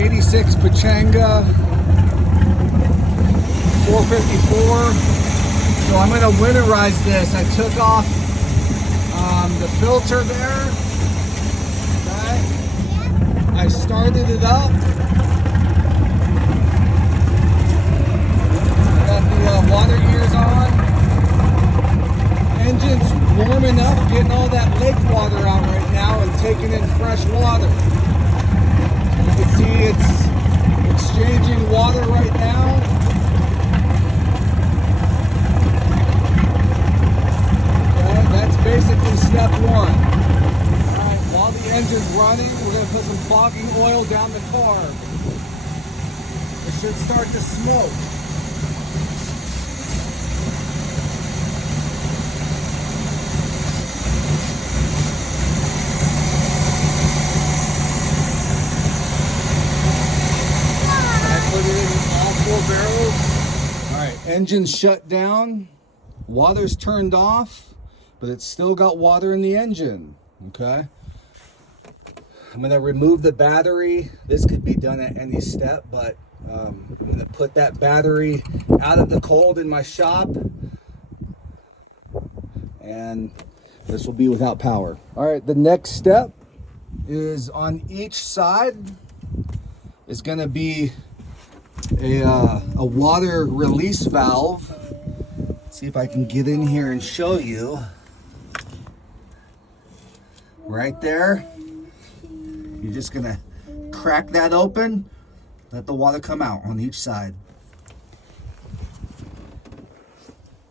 86 Pachanga 454. So I'm going to winterize this. I took off the filter there. Okay. I started it up. I got the water gears on. Engine's warming up, getting all that lake water out right now and taking in fresh water. You can see it's exchanging water right now. Okay, that's basically step one. Alright, while the engine's running, we're going to put some fogging oil down the carb. It should start to smoke. Put it in all 4 barrels. All right, engine's shut down. Water's turned off, but it's still got water in the engine. Okay. I'm gonna remove the battery. This could be done at any step, but I'm gonna put that battery out of the cold in my shop, and this will be without power. All right, the next step is on each side is gonna be a water release valve. Let's see if I can get in here and show you. Right there. You're just gonna crack that open, let the water come out on each side.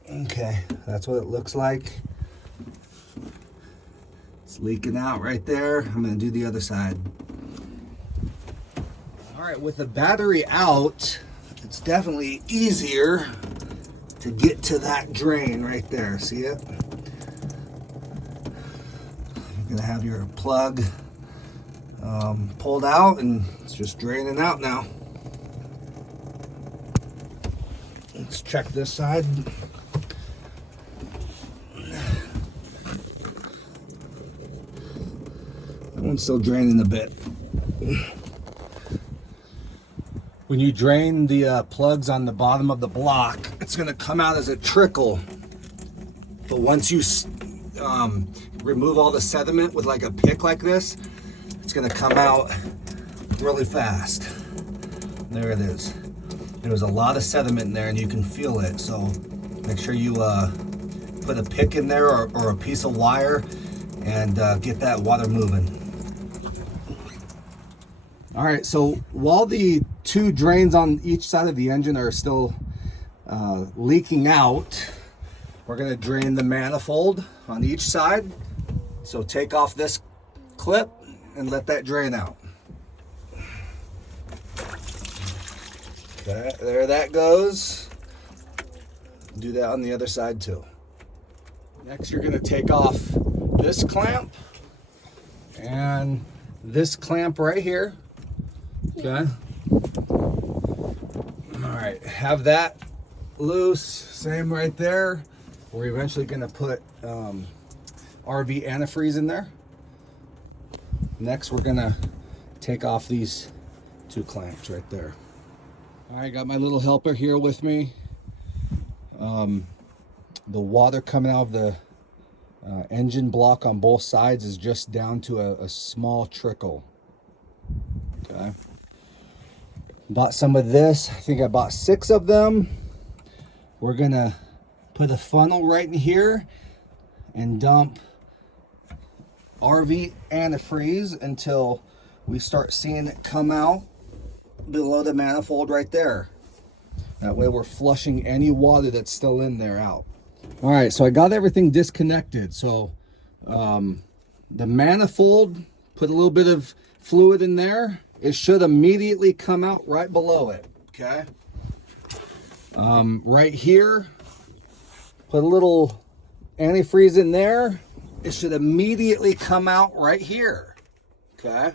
Okay, that's what it looks like. It's leaking out right there. I'm gonna do the other side. All right, with the battery out, it's definitely easier to get to that drain right there. See it? You're gonna have your plug pulled out and it's just draining out now. Let's check this side. That one's still draining a bit. When you drain the plugs on the bottom of the block, it's going to come out as a trickle. But once you remove all the sediment with like a pick like this, it's going to come out really fast. There it is. There was a lot of sediment in there and you can feel it. So make sure you put a pick in there or a piece of wire and get that water moving. All right, so while the 2 drains on each side of the engine are still leaking out, we're gonna drain the manifold on each side. So take off this clip and let that drain out. Okay, there that goes. Do that on the other side too. Next, you're gonna take off this clamp and this clamp right here. Okay. All right, have that loose. Same right there. We're eventually going to put RV antifreeze in there. Next, we're going to take off these 2 clamps right there. All right, got my little helper here with me. The water coming out of the engine block on both sides is just down to a small trickle. Okay. Bought some of this. I think I bought 6 of them. We're gonna put a funnel right in here and dump RV antifreeze until we start seeing it come out below the manifold right there. That way we're flushing any water that's still in there out. All right, so I got everything disconnected. So the manifold, put a little bit of fluid in there. It should immediately come out right below it, okay? Right here, put a little antifreeze in there. It should immediately come out right here, okay?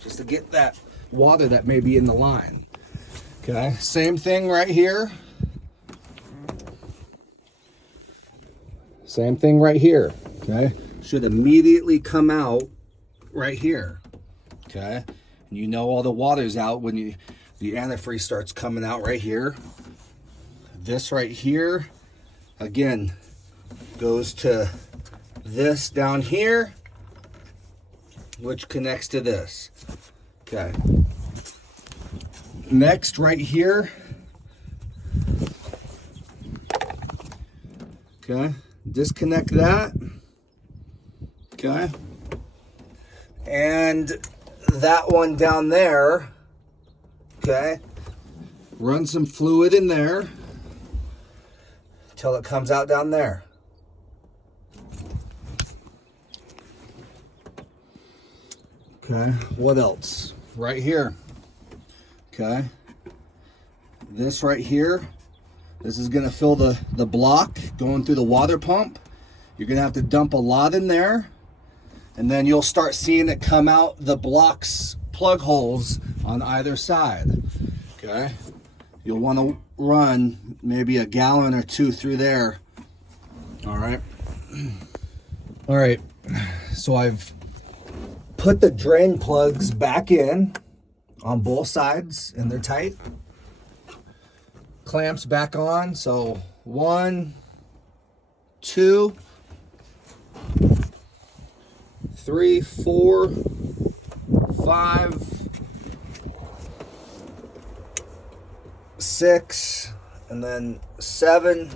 Just to get that water that may be in the line, okay? Same thing right here. Same thing right here, okay? Should immediately come out right here, okay? You know all the water's out when the antifreeze starts coming out right here. This right here, again, goes to this down here, which connects to this. Okay. Next, right here. Okay. Disconnect that. Okay. And that one down there. Okay. Run some fluid in there till it comes out down there. Okay, what else? Right here. Okay. This right here, this is gonna fill the block going through the water pump. You're gonna have to dump a lot in there, and then you'll start seeing it come out the block's plug holes on either side. Okay. You'll want to run maybe a gallon or two through there. All right. All right. So I've put the drain plugs back in on both sides, and they're tight. Clamps back on. So 1, 2, 3, 4, 5, 6, and then 7,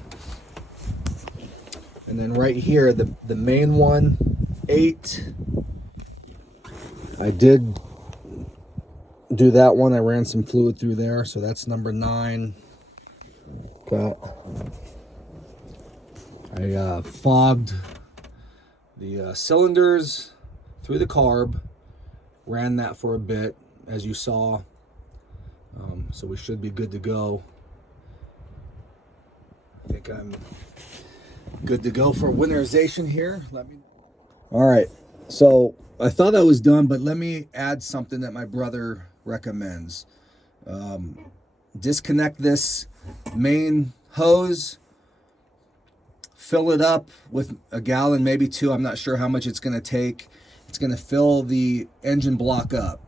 and then right here the main one, 8. I did do that one. I ran some fluid through there, so that's number 9. Got I fogged the cylinders through the carb, ran that for a bit, as you saw. So we should be good to go. I think I'm good to go for winterization here. All right, so I thought I was done, but let me add something that my brother recommends. Disconnect this main hose, fill it up with a gallon, maybe 2. I'm not sure how much it's going to take. It's going to fill the engine block up.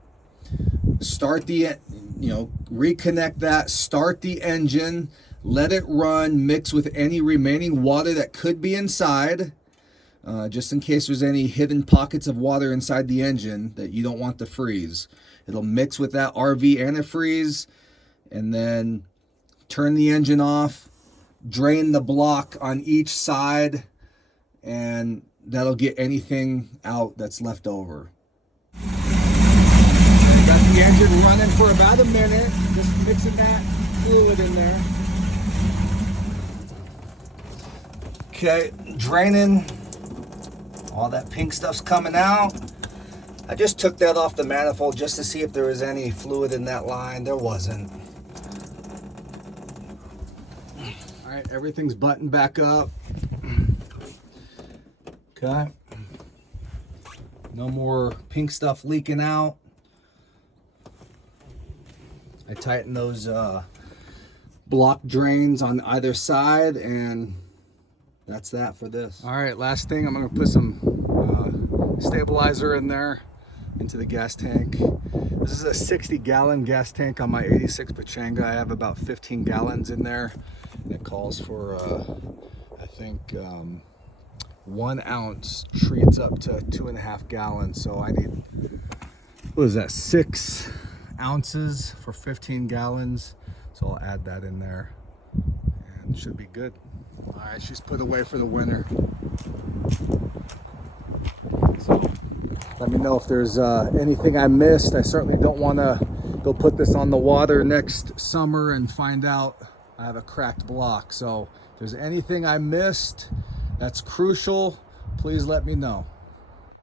Start the, reconnect that, start the engine, let it run, mix with any remaining water that could be inside, just in case there's any hidden pockets of water inside the engine that you don't want to freeze. It'll mix with that RV antifreeze, and then turn the engine off, drain the block on each side, and that'll get anything out that's left over. Got the engine running for about a minute, just mixing that fluid in there. Okay, draining. All that pink stuff's coming out. I just took that off the manifold just to see if there was any fluid in that line. There wasn't. All right, everything's buttoned back up. Okay. No more pink stuff leaking out. I tighten those block drains on either side, and that's that for this. All right, last thing, I'm gonna put some stabilizer in there into the gas tank. This is a 60-gallon gas tank on my 86 Pachanga. I have about 15 gallons in there, and it calls for, I think, 1 ounce treats up to 2.5 gallons. So I need, what is that, 6 ounces for 15 gallons. So I'll add that in there and it should be good. All right, she's put away for the winter. So let me know if there's anything I missed. I certainly don't want to go put this on the water next summer and find out I have a cracked block. So if there's anything I missed that's crucial, please let me know.